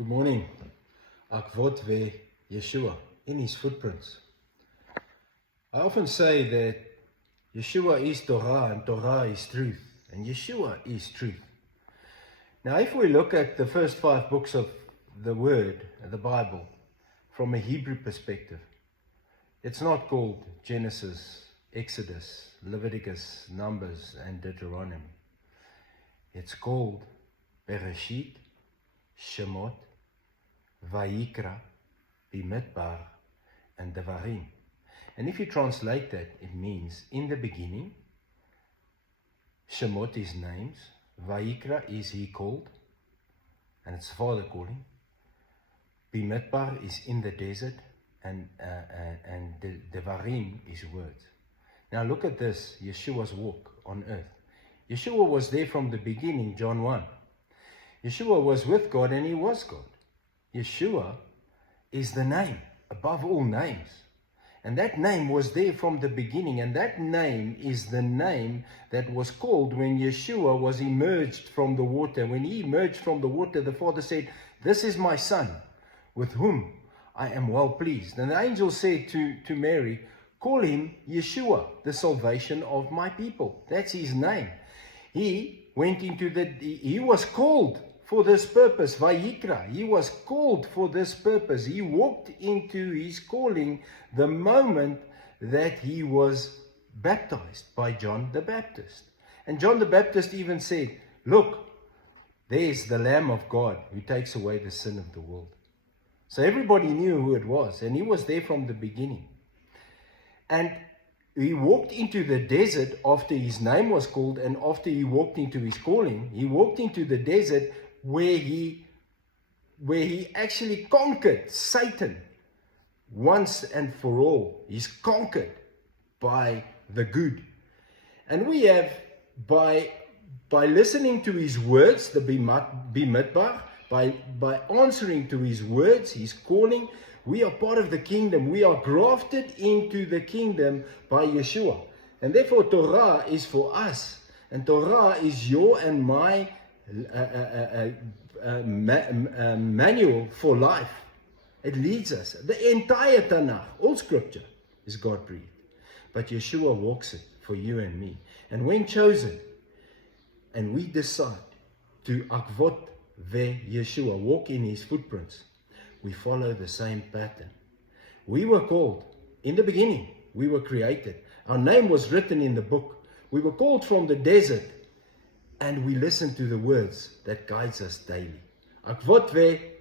Good morning. Ek word weer Yeshua in his footprints. I often say that Yeshua is Torah and Torah is truth. And Yeshua is truth. Now if we look at the first 5 books of the Word, the Bible, from a Hebrew perspective, it's not called Genesis, Exodus, Leviticus, Numbers, and Deuteronomy. It's called Bereshit, Shemot, Vayikra, Bimidbar, and Devarim. And if you translate that, it means in the beginning. Shemot is names. Vayikra is he called, and it's Father calling. Bimidbar is in the desert, and Devarim is words. Now look at this, Yeshua's walk on earth. Yeshua was there from the beginning, John 1. Yeshua was with God and he was God. Yeshua is the name above all names. And that name was there from the beginning. And that name is the name that was called when Yeshua was emerged from the water. When he emerged from the water, the Father said, "This is my Son, with whom I am well pleased." And the angel said to Mary, "Call him Yeshua, the salvation of my people." That's his name. He was called for this purpose, Vayikra. He was called for this purpose. He walked into his calling the moment that he was baptized by John the Baptist. And John the Baptist even said, "Look, there's the Lamb of God who takes away the sin of the world." So everybody knew who it was, and he was there from the beginning. And he walked into the desert after his name was called, and after he walked into his calling, he walked into the desert where he actually conquered Satan once and for all. He's conquered by the good. And we have, by listening to his words, the Bimidbar, by answering to his words, his calling, we are part of the kingdom. We are grafted into the kingdom by Yeshua. And therefore Torah is for us. And Torah is your and my manual for life. It leads us. The entire Tanakh, all scripture, is God-breathed. But Yeshua walks it for you and me. And when chosen, and we decide to akvot ve Yeshua, walk in his footprints, we follow the same pattern. We were called in the beginning. We were created. Our name was written in the book. We were called from the desert, and we listen to the words that guides us daily. Akvot ve